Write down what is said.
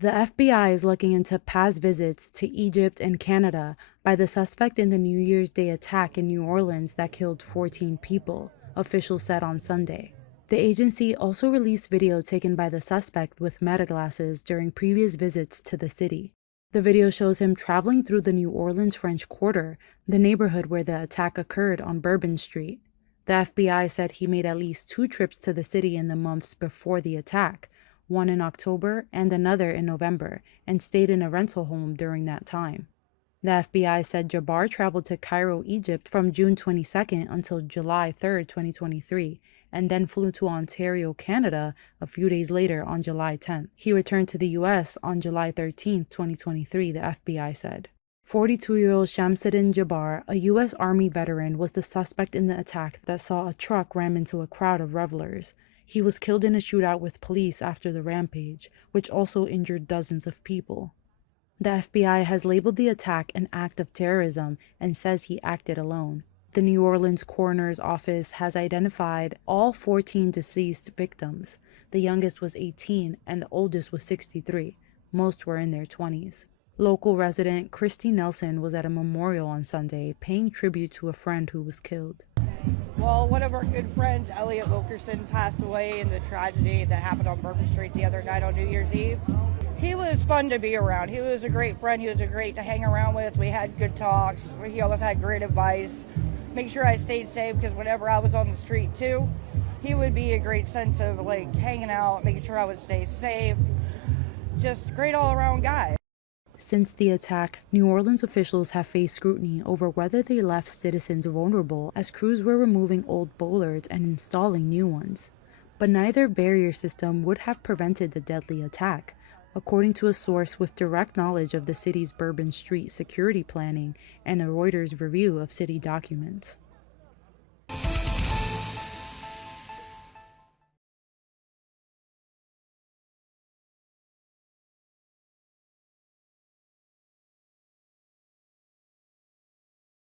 The FBI is looking into past visits to Egypt and Canada by the suspect in the New Year's Day attack in New Orleans that killed 14 people, officials said on Sunday. The agency also released video taken by the suspect with meta glasses during previous visits to the city. The video shows him traveling through the New Orleans French Quarter, the neighborhood where the attack occurred on Bourbon Street. The FBI said he made at least 2 trips to the city in the months before the attack, one in October and another in November, and stayed in a rental home during that time. The FBI said Jabbar traveled to Cairo, Egypt from June 22nd until July 3rd, 2023, and then flew to Ontario, Canada a few days later on July 10th. He returned to the U.S. on July 13th, 2023, the FBI said. 42-year-old Shamsuddin Jabbar, a U.S. Army veteran, was the suspect in the attack that saw a truck ram into a crowd of revelers. He was killed in a shootout with police after the rampage, which also injured dozens of people. The FBI has labeled the attack an act of terrorism and says he acted alone. The New Orleans coroner's office has identified all 14 deceased victims. The youngest was 18 and the oldest was 63. Most were in their 20s. Local resident Christy Nelson was at a memorial on Sunday, paying tribute to a friend who was killed. Well, one of our good friends, Elliot Wilkerson, passed away in the tragedy that happened on Bourbon Street the other night on New Year's Eve. He was fun to be around. He was a great friend. He was a great to hang around with. We had good talks. He always had great advice. Make sure I stayed safe because whenever I was on the street too, he would be a great sense of like hanging out, making sure I would stay safe. Just great all-around guy. Since the attack, New Orleans officials have faced scrutiny over whether they left citizens vulnerable as crews were removing old bollards and installing new ones. But neither barrier system would have prevented the deadly attack, according to a source with direct knowledge of the city's Bourbon Street security planning and a Reuters review of city documents.